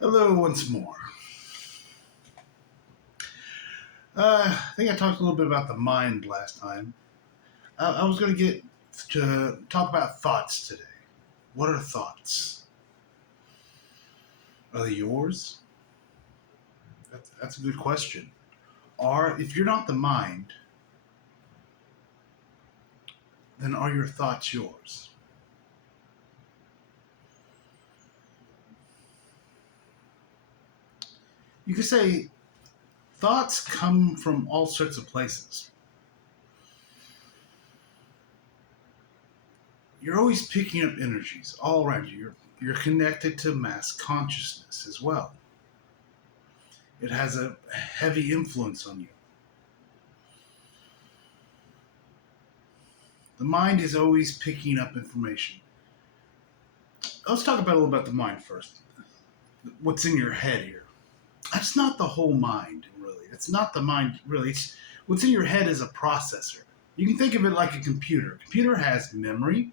Hello once more. I think I talked a little bit about the mind last time. I was going to get to talk about thoughts today. What are thoughts? Are they yours? That's a good question. If you're not the mind, then are your thoughts yours? You could say thoughts come from all sorts of places. You're always picking up energies all around you. You're connected to mass consciousness as well. It has a heavy influence on you. The mind is always picking up information. Let's talk about a little about the mind first. What's in your head here? That's not the whole mind, really. It's not the mind, really. It's what's in your head is a processor. You can think of it like a computer. A computer has memory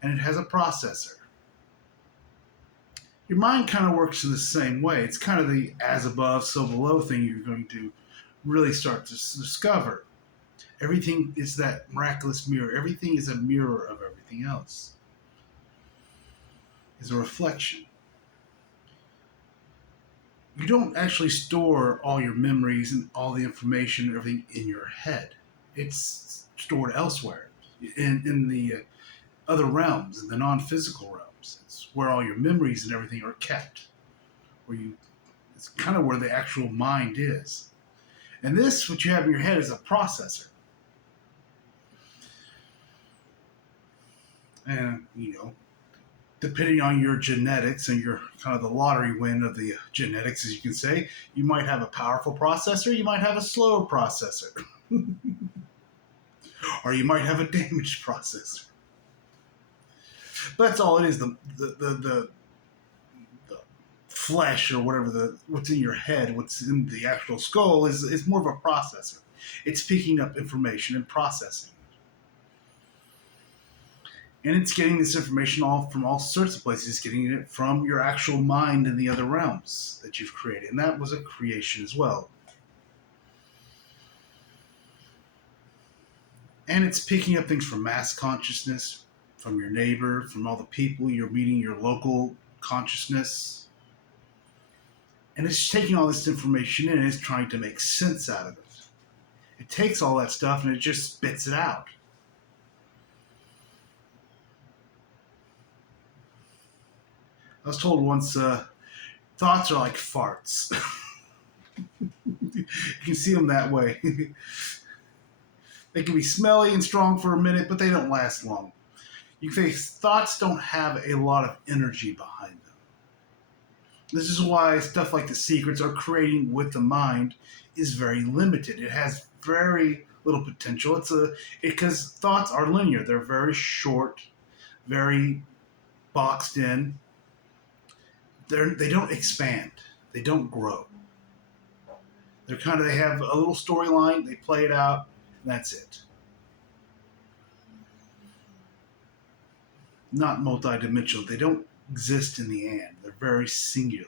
and it has a processor. Your mind kind of works in the same way. It's kind of the as above, so below thing you're going to really start to discover. Everything is that miraculous mirror. Everything is a mirror of everything else. It's a reflection. You don't actually store all your memories and all the information and everything in your head. It's stored elsewhere in the other realms, in the non-physical realms. It's where all your memories and everything are kept. It's kind of where the actual mind is. And this, what you have in your head, is a processor. And depending on your genetics and your kind of the lottery win of the genetics, as you can say, you might have a powerful processor, you might have a slow processor, or you might have a damaged processor. But that's all it is. The flesh or what's in your head, what's in the actual skull is more of a processor. It's picking up information and processing. And it's getting this information all from all sorts of places. It's getting it from your actual mind in the other realms that you've created. And that was a creation as well. And it's picking up things from mass consciousness, from your neighbor, from all the people you're meeting, your local consciousness. And it's taking all this information in and it's trying to make sense out of it. It takes all that stuff and it just spits it out. I was told once, thoughts are like farts. You can see them that way. They can be smelly and strong for a minute, but they don't last long. You can say thoughts don't have a lot of energy behind them. This is why stuff like The Secrets or creating with the mind is very limited. It has very little potential. Because thoughts are linear. They're very short, very boxed in. They don't expand. They don't grow. They have a little storyline. They play it out, and that's it. Not multidimensional. They don't exist in the and. They're very singular.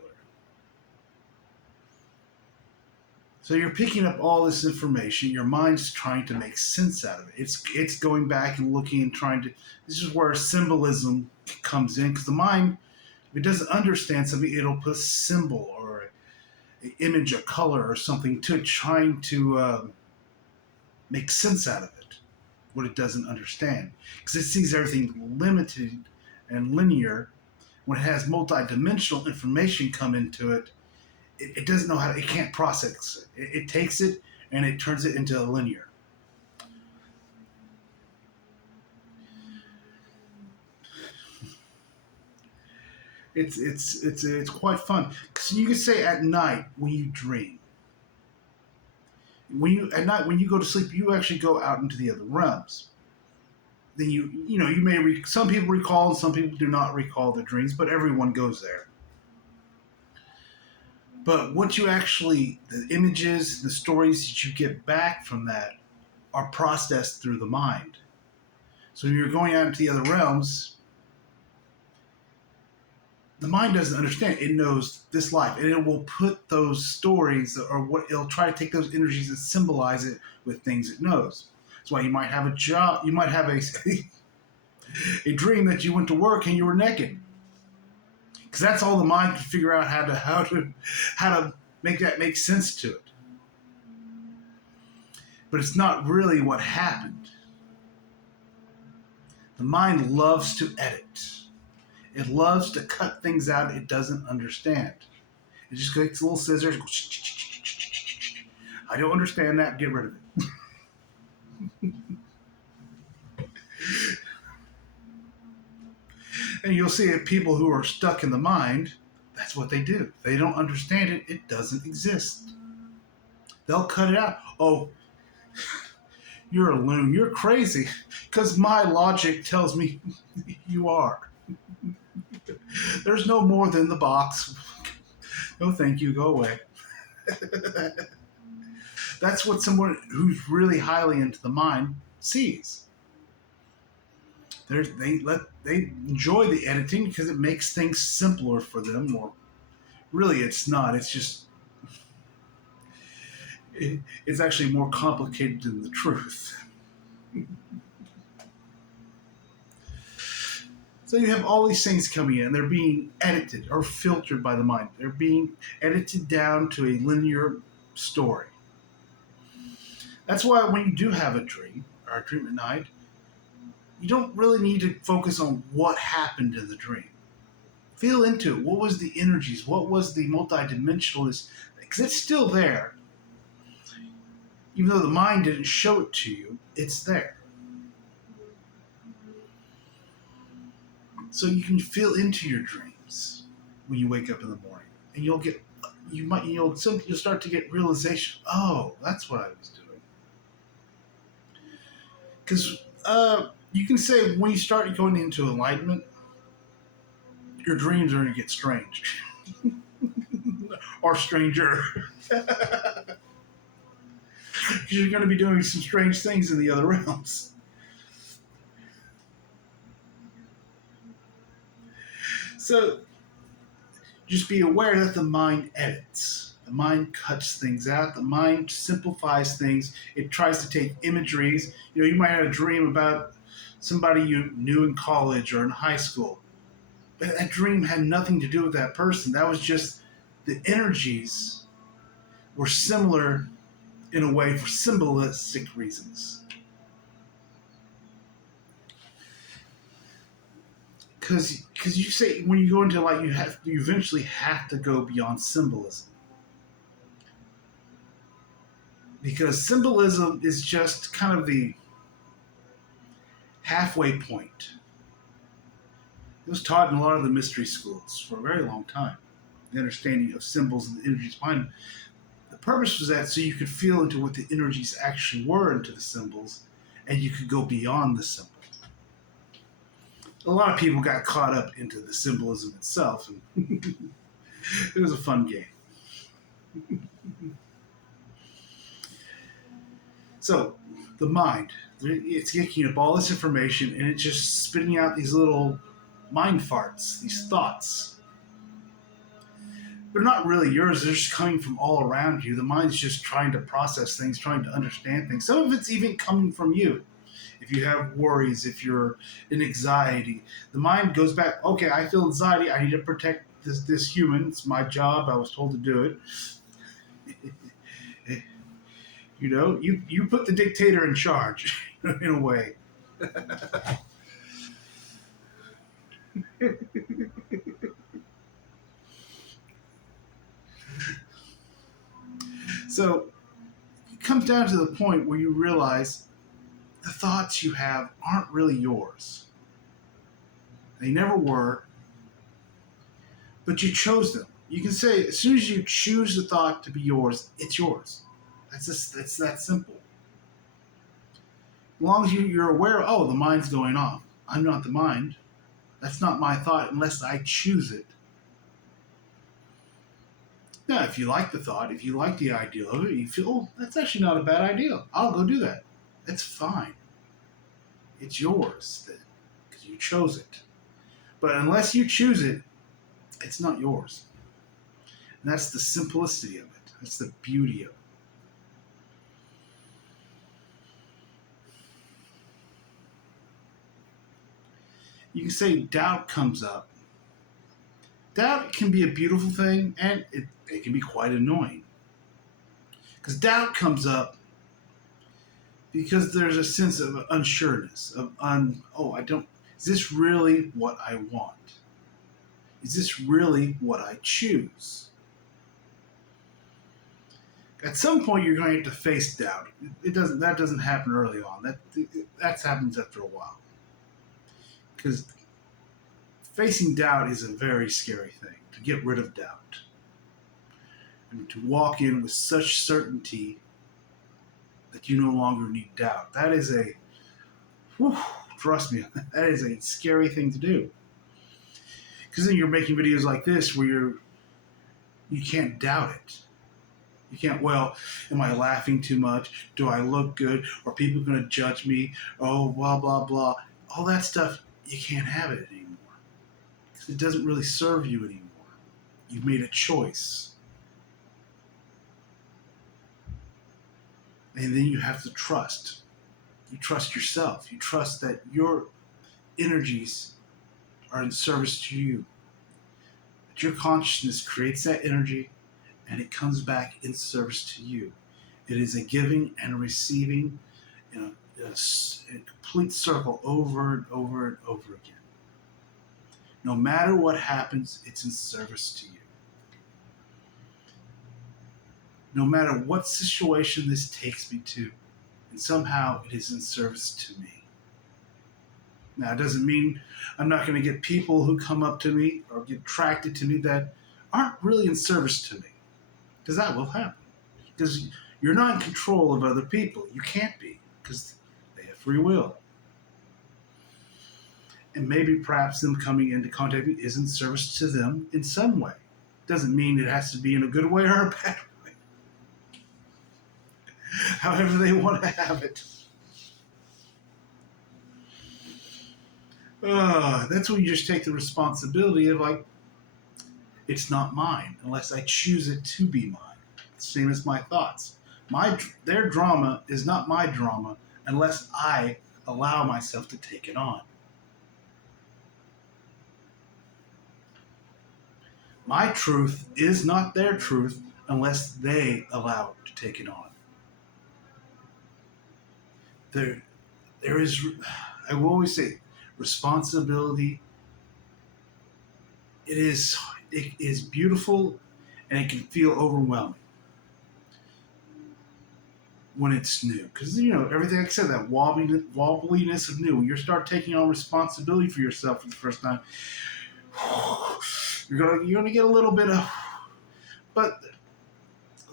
So you're picking up all this information. Your mind's trying to make sense out of it. It's going back and looking and trying to. This is where symbolism comes in because the mind, if it doesn't understand something, it'll put a symbol or an image, a color, or something to it, trying to make sense out of it. What it doesn't understand because it sees everything limited and linear. When it has multidimensional information come into it, it doesn't know how to, it can't process it. It takes it and it turns it into a linear. It's quite fun because you can say at night when you dream, at night when you go to sleep, you actually go out into the other realms. Then you may some people recall and some people do not recall the dreams, but everyone goes there. But the images, the stories that you get back from that are processed through the mind. So when you're going out into the other realms, The mind doesn't understand. It knows this life, and it will put those stories, or what it'll try to take those energies and symbolize it with things it knows. That's why you might have a job. You might have a dream that you went to work and you were naked, because that's all the mind can figure out how to make that make sense to it. But it's not really what happened. The mind loves to edit. It loves to cut things out it doesn't understand. It just takes little scissors. I don't understand that. Get rid of it. And you'll see it, people who are stuck in the mind, that's what they do. They don't understand it. It doesn't exist. They'll cut it out. Oh, you're a loon. You're crazy. Because my logic tells me you are. There's no more than the box. No, thank you. Go away. That's what someone who's really highly into the mind sees. They enjoy the editing because it makes things simpler for them. Or really, it's not. It's just it's actually more complicated than the truth. So you have all these things coming in. They're being edited or filtered by the mind. They're being edited down to a linear story. That's why when you do have a dream or a dream at night, you don't really need to focus on what happened in the dream. Feel into it. What was the energies? What was the multidimensionalness? Because it's still there. Even though the mind didn't show it to you, it's there. So you can feel into your dreams when you wake up in the morning, and you'll start to get realization. Oh, that's what I was doing. Because you can say when you start going into enlightenment, your dreams are going to get strange, or stranger, because you're going to be doing some strange things in the other realms. So just be aware that the mind edits. The mind cuts things out. The mind simplifies things. It tries to take imageries. You might have a dream about somebody you knew in college or in high school. But that dream had nothing to do with that person. That was just the energies were similar in a way for symbolistic reasons. Because you say when you go into light, you eventually have to go beyond symbolism, because symbolism is just kind of the halfway point. It was taught in a lot of the mystery schools for a very long time. The understanding of symbols and the energies behind them. The purpose was that so you could feel into what the energies actually were into the symbols, and you could go beyond the symbol. A lot of people got caught up into the symbolism itself, and it was a fun game. So, the mind, it's taking up all this information, and it's just spitting out these little mind farts, these thoughts. They're not really yours, they're just coming from all around you. The mind's just trying to process things, trying to understand things. Some of it's even coming from you. If you have worries, if you're in anxiety, the mind goes back, okay, I feel anxiety, I need to protect this human, it's my job, I was told to do it. You put the dictator in charge, in a way. So it comes down to the point where you realize the thoughts you have aren't really yours. They never were, but you chose them. You can say, as soon as you choose the thought to be yours, it's yours. It's that simple. As long as you're aware, oh, the mind's going off. I'm not the mind. That's not my thought unless I choose it. Now, if you like the thought, if you like the idea of it, you feel, oh, that's actually not a bad idea. I'll go do that. That's fine. It's yours then, because you chose it. But unless you choose it, It's not yours. And that's the simplicity of it. That's the beauty of it. You can say doubt comes up. Doubt can be a beautiful thing, and it can be quite annoying. Because doubt comes up because there's a sense of unsureness, I don't, is this really what I want? Is this really what I choose? At some point, you're going to have to face doubt. That doesn't happen early on. That happens after a while. Because facing doubt is a very scary thing. To get rid of doubt, and to walk in with such certainty that you no longer need doubt. That is whew, trust me, that is a scary thing to do. Because then you're making videos like this where you can't doubt it. You can't, well, am I laughing too much? Do I look good? Are people going to judge me? Oh, blah, blah, blah. All that stuff, you can't have it anymore. Because it doesn't really serve you anymore. You've made a choice. And then you have to trust. You trust yourself. You trust that your energies are in service to you. That your consciousness creates that energy and it comes back in service to you. It is a giving and a receiving in a complete circle over and over and over again. No matter what happens, it's in service to you. No matter what situation this takes me to, and somehow it is in service to me. Now, it doesn't mean I'm not going to get people who come up to me or get attracted to me that aren't really in service to me. Because that will happen. Because you're not in control of other people. You can't be, because they have free will. And maybe perhaps them coming into contact with me is in service to them in some way. Doesn't mean it has to be in a good way or a bad way. However they want to have it. That's when you just take the responsibility of it's not mine unless I choose it to be mine. Same as my thoughts. Their drama is not my drama unless I allow myself to take it on. My truth is not their truth unless they allow it to take it on. There is, I will always say, responsibility. It is beautiful, and it can feel overwhelming when it's new. Because, everything like I said, that wobbliness of new. When you start taking on responsibility for yourself for the first time, you're gonna get a little bit of. But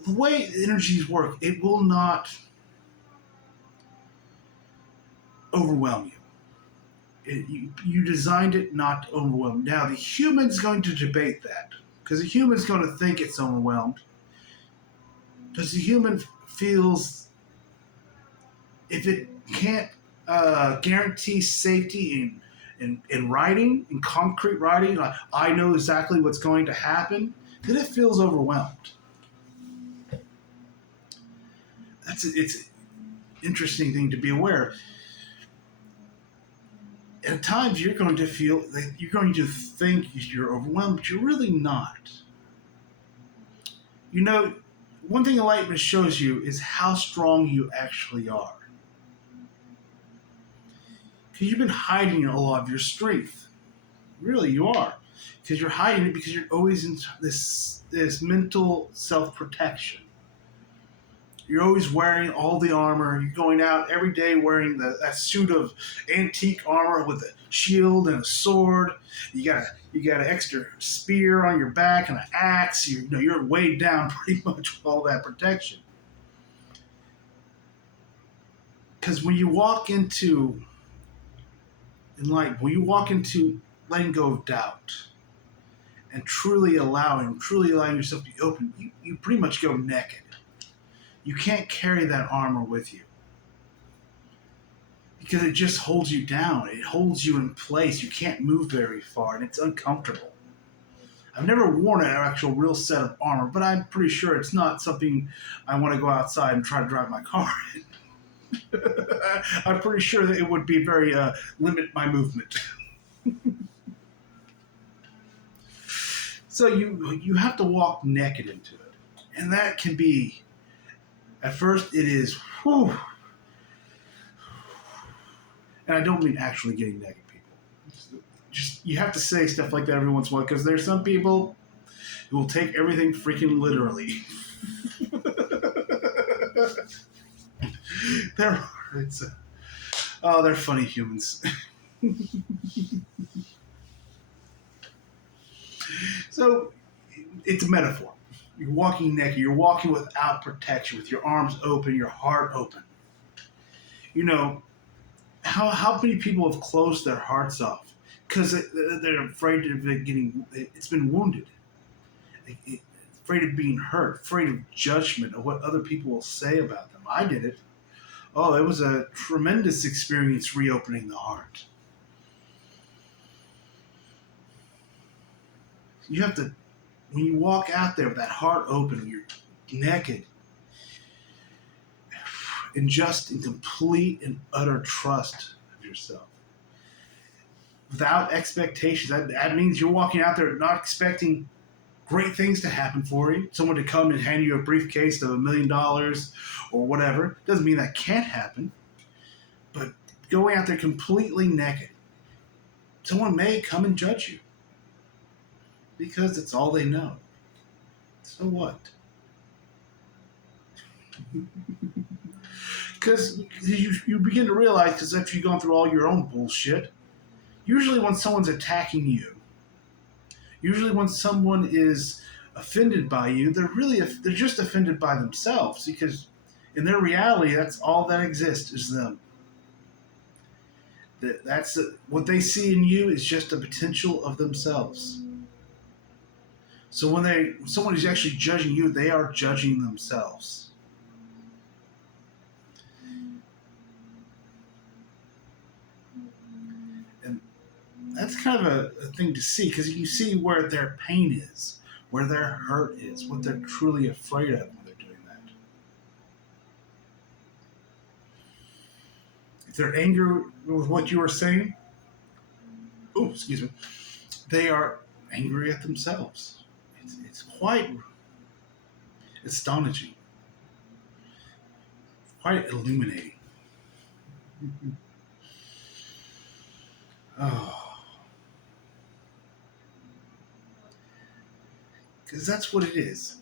the way energies work, it will not overwhelm you. You designed it not to overwhelm. Now, the human's going to debate that. Because the human's going to think it's overwhelmed. Because the human feels if it can't guarantee safety in writing, in concrete writing, like I know exactly what's going to happen, then it feels overwhelmed. It's an interesting thing to be aware of. At times you're going to feel that you're going to think you're overwhelmed, but you're really not. One thing enlightenment shows you is how strong you actually are. Because you've been hiding a lot of your strength. Really, you are. Because you're hiding it because you're always in this mental self-protection. You're always wearing all the armor. You're going out every day wearing that suit of antique armor with a shield and a sword. You got an extra spear on your back and an axe. You're weighed down pretty much with all that protection. Because when you walk into letting go of doubt and truly allowing yourself to be open, you pretty much go naked. You can't carry that armor with you because it just holds you down. It holds you in place. You can't move very far, and it's uncomfortable. I've never worn an actual real set of armor, but I'm pretty sure it's not something I want to go outside and try to drive my car in. I'm pretty sure that it would be very limit my movement. So you have to walk naked into it, and that can be at first it is whew, and I don't mean actually getting naked, people. Just you have to say stuff like that every once in a while because there's some people who will take everything freaking literally. they're it's oh they're funny humans. So it's a metaphor. You're walking naked. You're walking without protection, with your arms open, your heart open. You know how many people have closed their hearts off because they're afraid of it getting. It's been wounded. Afraid of being hurt. Afraid of judgment of what other people will say about them. I did it. Oh, it was a tremendous experience reopening the heart. You have to, when you walk out there with that heart open, you're naked, and just in complete and utter trust of yourself. Without expectations. That means you're walking out there not expecting great things to happen for you. Someone to come and hand you a briefcase of $1 million or whatever. Doesn't mean that can't happen. But going out there completely naked, someone may come and judge you. Because it's all they know. So what? Because you begin to realize, because after you've gone through all your own bullshit, usually when someone's attacking you, usually when someone is offended by you, they're just offended by themselves, because in their reality, that's all that exists is them. What they see in you is just a potential of themselves. So when someone is actually judging you, they are judging themselves. And that's kind of a thing to see, because you see where their pain is, where their hurt is, what they're truly afraid of when they're doing that. If they're angry with what you are saying, they are angry at themselves. It's quite astonishing, quite illuminating. Oh, because that's what it is.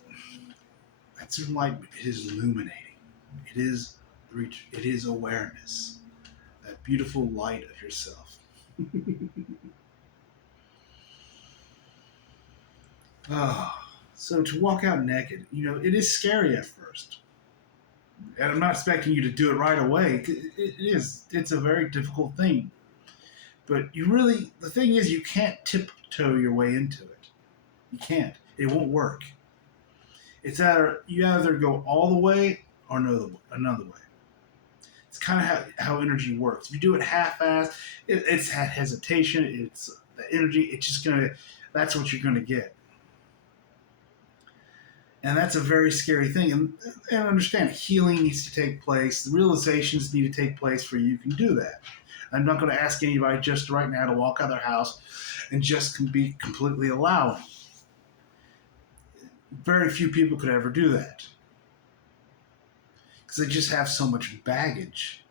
That's enlightenment. It is illuminating. It is reach. It is awareness. That beautiful light of yourself. So to walk out naked, it is scary at first. And I'm not expecting you to do it right away. It is. It's a very difficult thing. But the thing is, you can't tiptoe your way into it. You can't. It won't work. You either go all the way or another way. It's kind of how energy works. If you do it half-assed, it's had hesitation. It's the energy. It's just that's what you're gonna get. And that's a very scary thing. And understand, healing needs to take place. The realizations need to take place for you can do that. I'm not going to ask anybody just right now to walk out of their house and just be completely allowing. Very few people could ever do that. Because they just have so much baggage.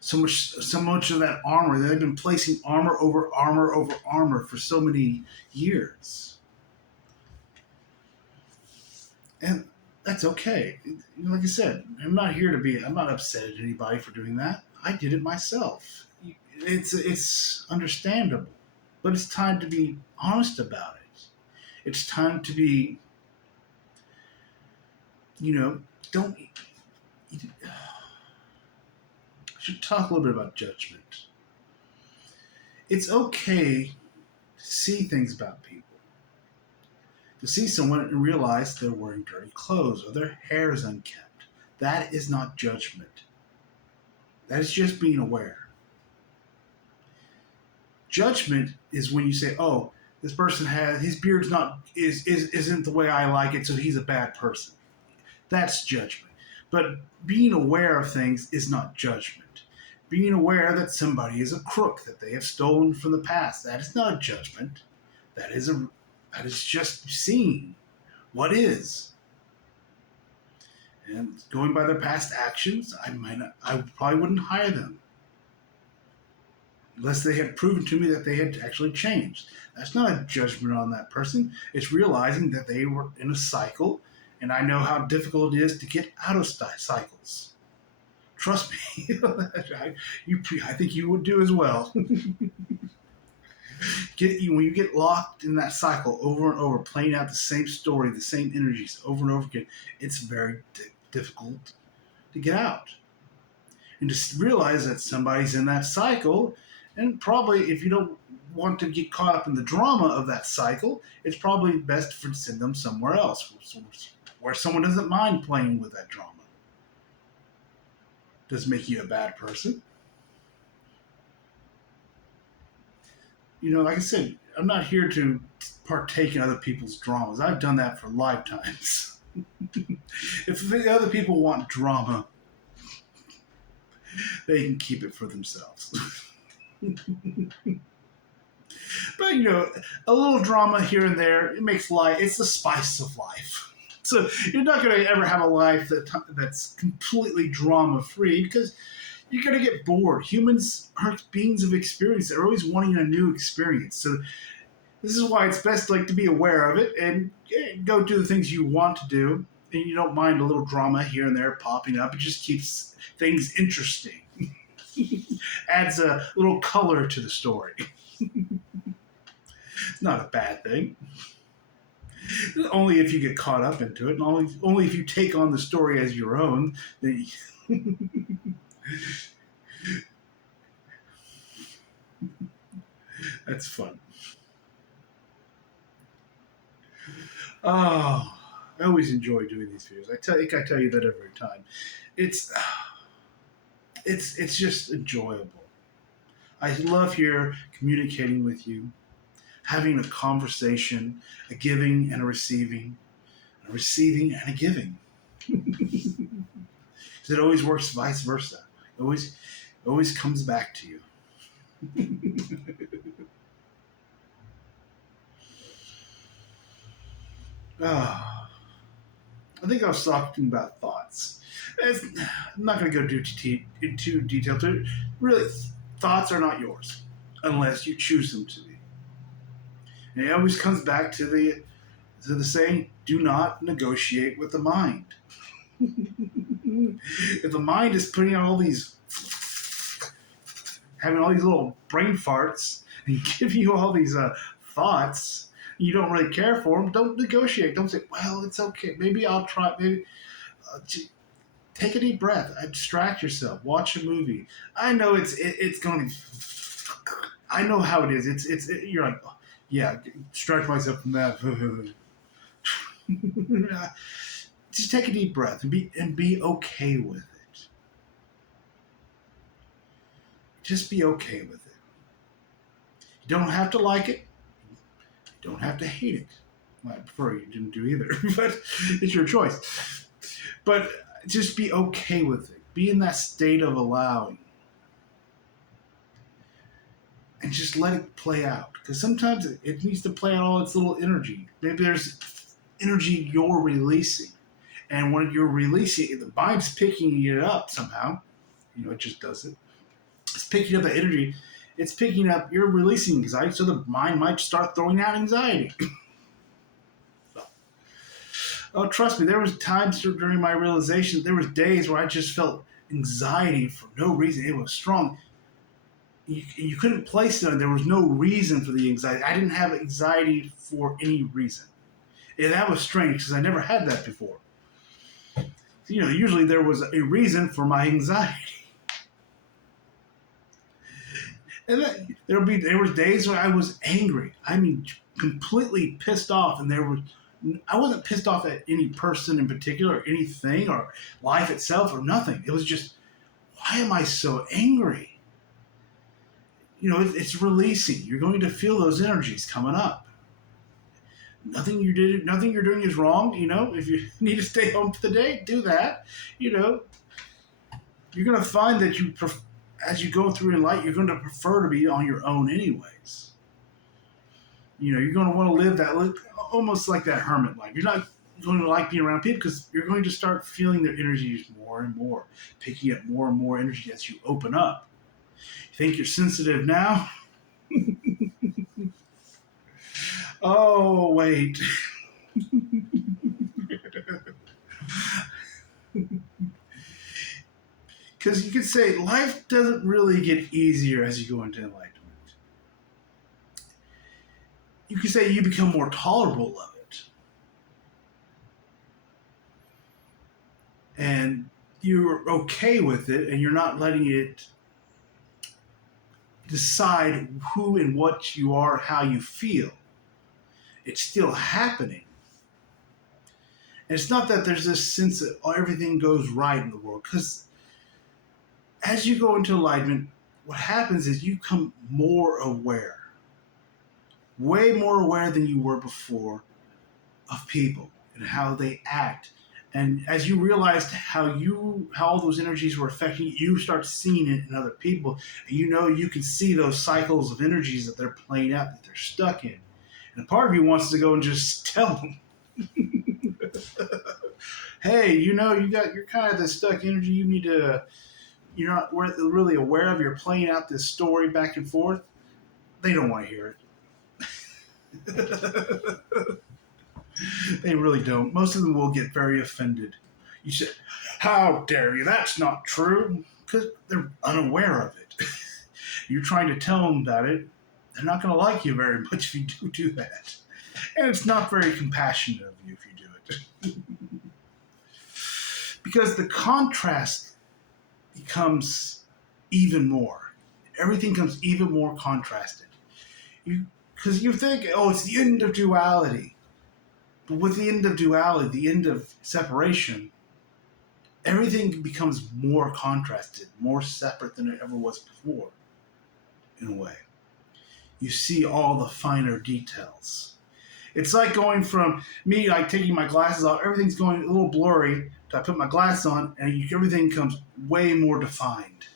So much of that armor. They've been placing armor over armor over armor for so many years. And that's okay. Like I said, I'm not upset at anybody for doing that. I did it myself. It's understandable. But it's time to be honest about it. It's time to be, don't. I should talk a little bit about judgment. It's okay to see things about people. To see someone and realize they're wearing dirty clothes or their hair is unkempt. That is not judgment. That is just being aware. Judgment is when you say, oh, This person has his beard's not isn't the way I like it, so he's a bad person. That's judgment. But being aware of things is not judgment. Being aware that somebody is a crook, that they have stolen from the past, that is not a judgment. That is a that is just seeing what is. And going by their past actions, I probably wouldn't hire them unless they had proven to me that they had actually changed. That's not a judgment on that person. It's realizing that they were in a cycle, and I know how difficult it is to get out of cycles. Trust me, I think you would do as well. When you get locked in that cycle over and over, playing out the same story, the same energies over and over again, it's very difficult to get out. And just realize that somebody's in that cycle, and probably if you don't want to get caught up in the drama of that cycle, it's probably best to send them somewhere else where someone doesn't mind playing with that drama. Doesn't make you a bad person. Like I said, I'm not here to partake in other people's dramas. I've done that for lifetimes. If the other people want drama, they can keep it for themselves. But a little drama here and there, it makes life. It's the spice of life. So you're not going to ever have a life that's completely drama free, because you're going to get bored. Humans are beings of experience. They're always wanting a new experience. So this is why it's best to be aware of it and go do the things you want to do. And you don't mind a little drama here and there popping up. It just keeps things interesting. Adds a little color to the story. It's not a bad thing. Only if you get caught up into it, and only if you take on the story as your own. Then that's fun. Oh, I always enjoy doing these videos. I tell you that every time. It's just enjoyable. I love here communicating with you, having a conversation, a giving and a receiving and a giving. It always works vice versa. It always comes back to you. I think I was talking about thoughts. I'm not going to go into detail. Really, thoughts are not yours unless you choose them to be. And it always comes back to the saying, do not negotiate with the mind. If the mind is putting out having all these little brain farts and giving you all these thoughts, you don't really care for them, don't negotiate. Don't say, well, it's okay. Maybe I'll try. Maybe take a deep breath. Distract yourself. Watch a movie. I know it's going to. I know how it is. You're like, oh, yeah, distract myself from that. Just take a deep breath and be okay with it. Just be okay with it. You don't have to like it. You don't have to hate it. Well, I prefer you didn't do either, but it's your choice. But just be okay with it. Be in that state of allowing. And just let it play out. Because sometimes it needs to play out all its little energy. Maybe there's energy you're releasing. And when you're releasing it, the mind's picking it up somehow. It just does it. It's picking up the energy. It's picking up, you're releasing anxiety, so the mind might start throwing out anxiety. Oh, trust me, there was times during my realization, there was days where I just felt anxiety for no reason. It was strong. You couldn't place it. There was no reason for the anxiety. I didn't have anxiety for any reason. And that was strange because I never had that before. Usually there was a reason for my anxiety. And there was days when I was angry. I mean, completely pissed off. And I wasn't pissed off at any person in particular, or anything, or life itself, or nothing. It was just, why am I so angry? It's releasing. You're going to feel those energies coming up. Nothing you're doing is wrong. If you need to stay home for the day, do that. You know, you're gonna find that as you go through in life, you're going to prefer to be on your own anyways. You're going to want to live almost like that hermit life. You're not going to like being around people because you're going to start feeling their energies more and more, picking up more and more energy as you open up. You think you're sensitive now? Oh, wait. Because you could say life doesn't really get easier as you go into enlightenment. You could say you become more tolerable of it. And you're okay with it, and you're not letting it decide who and what you are, how you feel. It's still happening. And it's not that there's this sense that everything goes right in the world, because as you go into enlightenment, what happens is you become more aware, way more aware than you were before of people and how they act. And as you realized how all those energies were affecting you, you start seeing it in other people. And you can see those cycles of energies that they're playing out, that they're stuck in. And part of you wants to go and just tell them, hey, you're kind of this stuck energy. You're not really aware of. You're playing out this story back and forth. They don't want to hear it. They really don't. Most of them will get very offended. You say, how dare you? That's not true. Because they're unaware of it. You're trying to tell them about it. They're not going to like you very much if you do that. And it's not very compassionate of you if you do it. Because the contrast becomes even more. Everything becomes even more contrasted. Because you think, it's the end of duality. But with the end of duality, the end of separation, everything becomes more contrasted, more separate than it ever was before, in a way. You see all the finer details. It's like going from me, like taking my glasses off, everything's going a little blurry, to I put my glasses on, and everything becomes way more defined.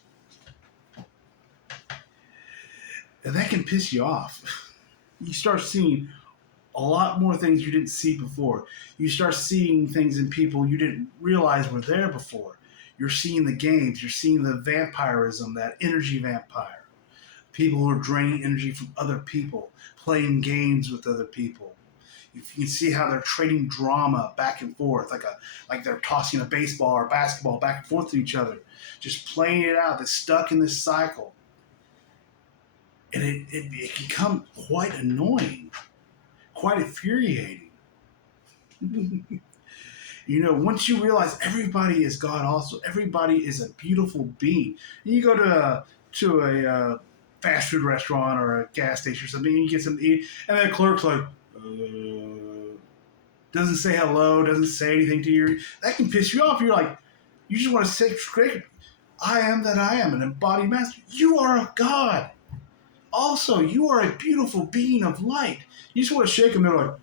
And that can piss you off. You start seeing a lot more things you didn't see before. You start seeing things in people you didn't realize were there before. You're seeing the games. You're seeing the vampirism, that energy vampire. People who are draining energy from other people, playing games with other people. You can see how they're trading drama back and forth, like they're tossing a baseball or basketball back and forth to each other, just playing it out. They're stuck in this cycle. And it can become quite annoying, quite infuriating. Once you realize everybody is God also, everybody is a beautiful being. And you go to a fast food restaurant or a gas station or something, and you get something to eat, and that clerk's like, doesn't say hello, doesn't say anything to you. That can piss you off. You're like, you just want to say, I am that I am, an embodied master. You are a God. Also, you are a beautiful being of light. You just want to shake them. They're like,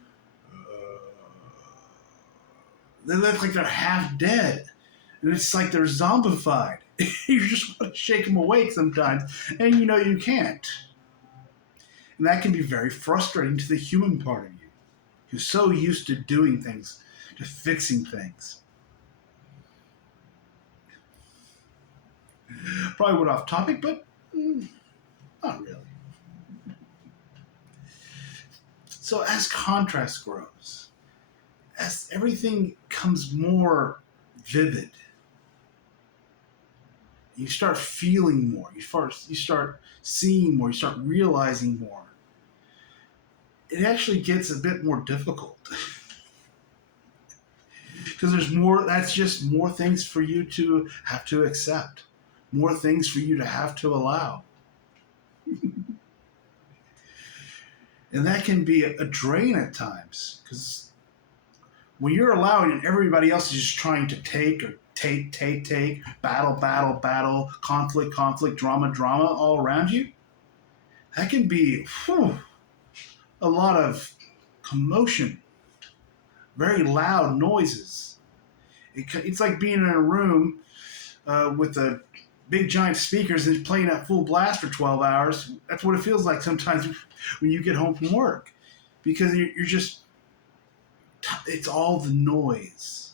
they look like they're half dead. And it's like they're zombified. You just want to shake them awake sometimes. And you can't. And that can be very frustrating to the human part of you, who's so used to doing things, to fixing things. Probably went off topic, but not really. So as contrast grows, as everything becomes more vivid, you start feeling more, you start seeing more, you start realizing more. It actually gets a bit more difficult. Because that's just more things for you to have to accept, more things for you to have to allow. And that can be a drain at times, because when you're allowing and everybody else is just trying to take, battle, conflict, drama all around you, that can be a lot of commotion, very loud noises. It's like being in a room with a big giant speakers and playing at full blast for 12 hours. That's what it feels like sometimes when you get home from work, because you're just, it's all the noise,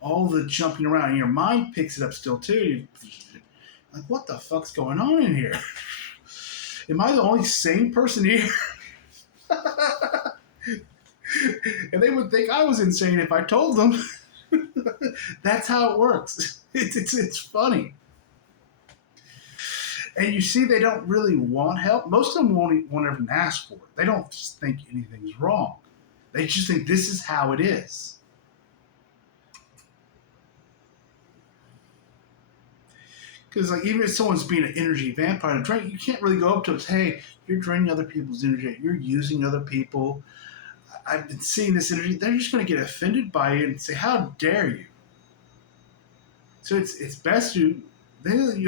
all the jumping around, and your mind picks it up still too. Like, what the fuck's going on in here? Am I the only sane person here? And they would think I was insane if I told them. That's how it works. It's funny. And you see, they don't really want help. Most of them won't even ask for it. They don't think anything's wrong. They just think this is how it is. Because like, even if someone's being an energy vampire to drink, you can't really go up to us, hey, you're draining other people's energy. You're using other people. I've been seeing this energy. They're just going to get offended by it and say, how dare you? So it's best you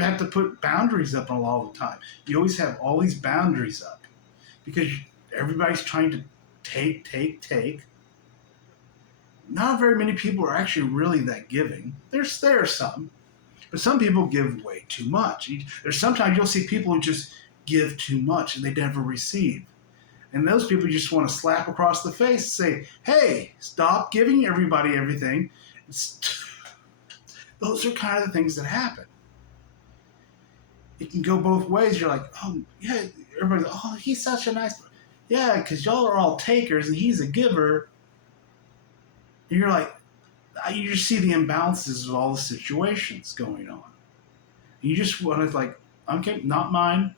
have to put boundaries up all the time. You always have all these boundaries up because everybody's trying to take. Not very many people are actually really that giving. There are some, but some people give way too much. There's sometimes you'll see people who just give too much and they never receive. And those people you just want to slap across the face and say, hey, stop giving everybody everything. Those are kind of the things that happen. It can go both ways. You're like, oh, yeah, everybody's like, oh, he's such a nice, yeah, because y'all are all takers and he's a giver. And you're like, you just see the imbalances of all the situations going on. And you just want to like, okay, not mine.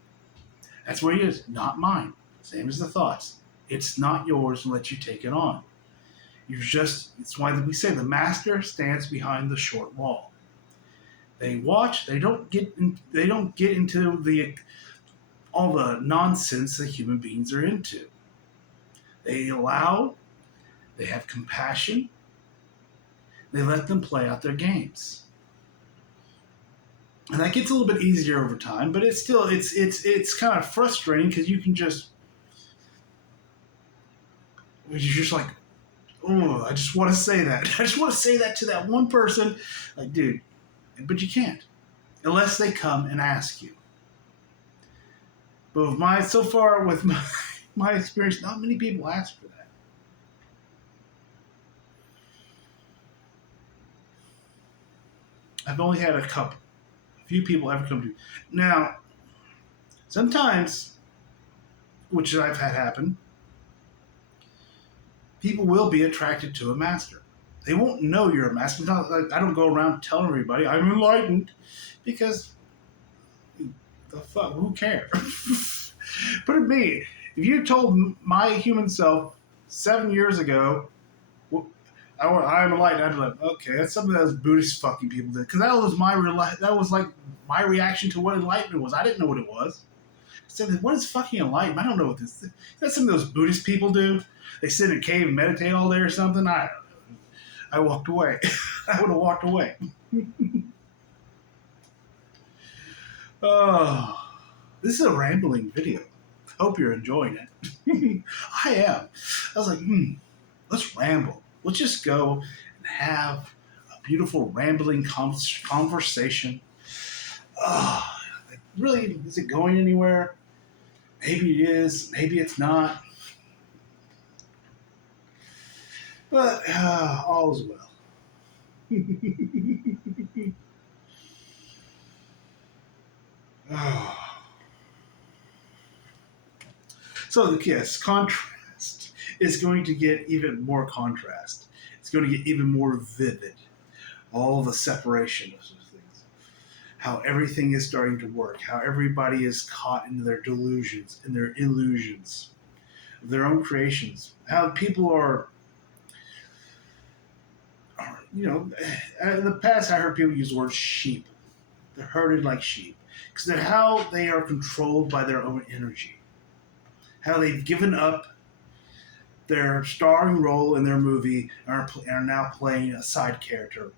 That's where he is, not mine. Same as the thoughts. It's not yours and let you take it on. It's why we say the master stands behind the short wall. They watch. They don't get into all the nonsense that human beings are into. They allow. They have compassion. They let them play out their games, and that gets a little bit easier over time. But it's kind of frustrating because you're just like, oh, I just want to say that. I just want to say that to that one person, like, dude, but you can't unless they come and ask you. But with my experience, not many people ask for that. I've only had a few people ever come to me. Now, sometimes, which I've had happen, people will be attracted to a master. They won't know you're a master. Not like I don't go around telling everybody I'm enlightened, because the fuck, who cares? Put it me, if you told my human self 7 years ago, I'm enlightened, I'd be like, okay, that's something that those Buddhist fucking people did, because that was like my reaction to what enlightenment was. I didn't know what it was. I said, what is fucking enlightenment? I don't know what this is. That's something those Buddhist people do. They sit in a cave and meditate all day or something. I don't know. I walked away. I would have walked away. Oh, this is a rambling video. Hope you're enjoying it. I am. I was like, let's ramble. Let's just go and have a beautiful rambling conversation. Really, is it going anywhere? Maybe it is. Maybe it's not. But all is well. So yes, contrast is going to get even more contrast. It's going to get even more vivid. All the separation of things. How everything is starting to work. How everybody is caught in their delusions, in their illusions, their own creations. How people are, in the past I heard people use the word sheep. They're herded like sheep. Because they're how they are controlled by their own energy. How they've given up their starring role in their movie and are now playing a side character,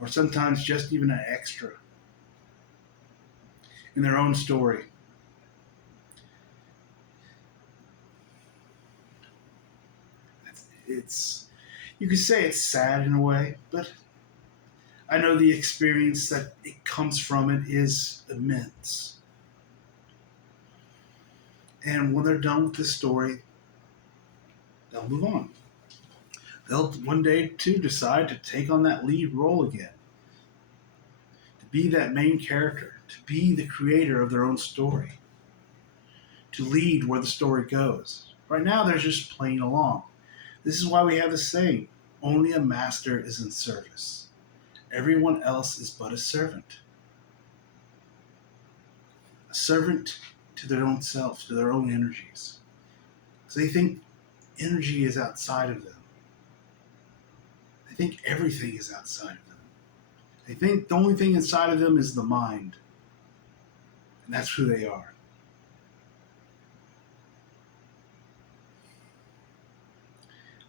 or sometimes just even an extra in their own story. it's you could say it's sad in a way, but I know the experience that it comes from it is immense. And when they're done with this story, they'll move on. They'll one day too decide to take on that lead role again, to be that main character, to be the creator of their own story, to lead where the story goes. Right now, they're just playing along. This is why we have the saying, only a master is in service. Everyone else is but a servant. A servant to their own self, to their own energies. So they think energy is outside of them. They think everything is outside of them. They think the only thing inside of them is the mind. And that's who they are.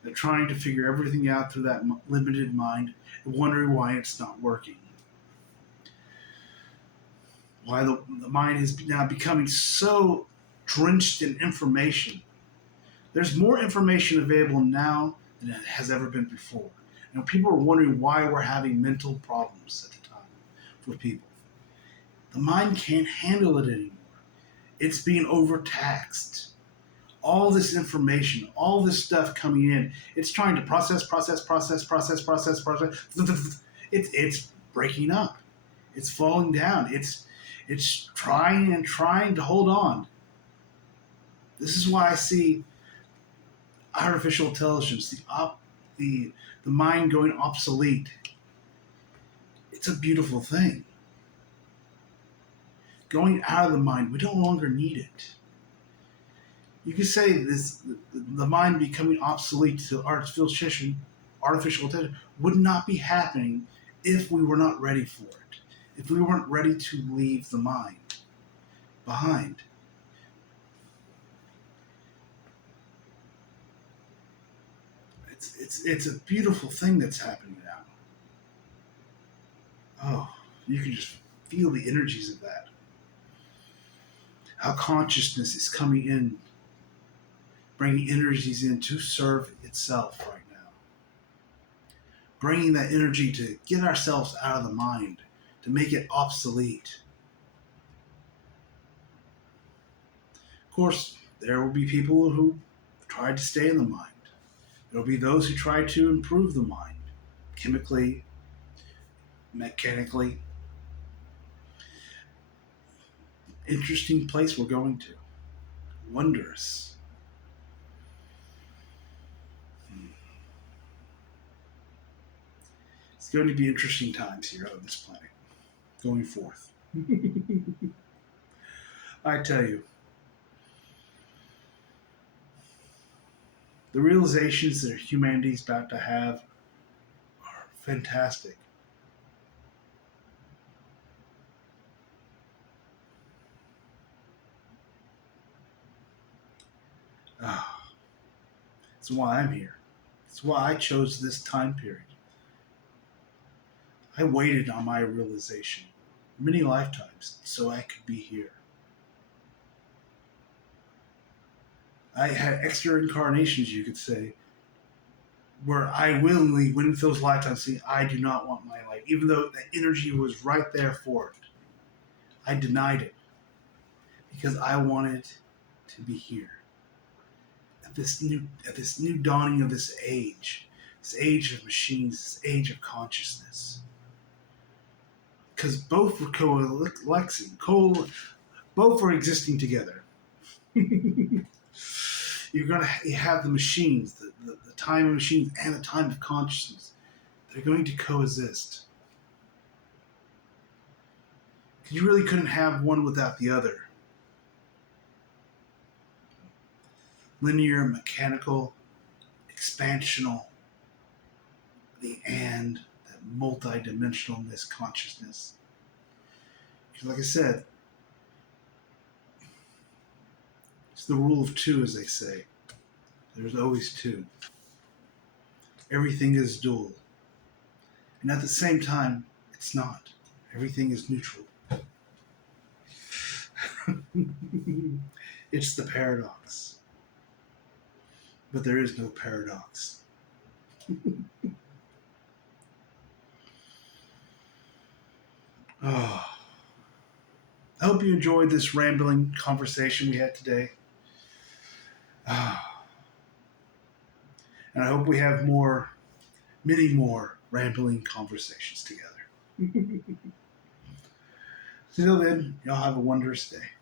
They're trying to figure everything out through that limited mind and wondering why it's not working. Why the mind is now becoming so drenched in information. There's more information available now than it has ever been before. And people are wondering why we're having mental problems at the time for people. The mind can't handle it anymore. It's being overtaxed. All this information, all this stuff coming in, it's trying to process. It's breaking up. It's falling down. It's trying and trying to hold on. This is why I see artificial intelligence, the mind going obsolete. It's a beautiful thing. Going out of the mind, we no longer need it. You could say the mind becoming obsolete to artificial intelligence would not be happening if we were not ready for it. If we weren't ready to leave the mind behind. It's a beautiful thing that's happening now. Oh, you can just feel the energies of that. How consciousness is coming in, bringing energies in to serve itself right now. Bringing that energy to get ourselves out of the mind, to make it obsolete. Of course, there will be people who try to stay in the mind. There will be those who try to improve the mind, chemically, mechanically. Interesting place we're going to. Wondrous. It's going to be interesting times here on this planet, going forth. I tell you, the realizations that humanity is about to have are fantastic. Ah, that's why I'm here. That's why I chose this time period. I waited on my realization many lifetimes so I could be here. I had extra incarnations, you could say, where I willingly went into those lifetimes saying, I do not want my life, even though the energy was right there for it. I denied it because I wanted to be here at this new dawning of this age of machines, this age of consciousness. Because both were coalescing, both were existing together. You're going to have the machines, the time of machines and the time of consciousness. They're going to coexist. Because you really couldn't have one without the other. Linear, mechanical, expansional, that multi-dimensionalness consciousness. Because like I said, it's the rule of two, as they say. There's always two. Everything is dual. And at the same time, it's not. Everything is neutral. It's the paradox. But there is no paradox. Oh, I hope you enjoyed this rambling conversation we had today. Oh, and I hope we have many more rambling conversations together. Until then, y'all have a wondrous day.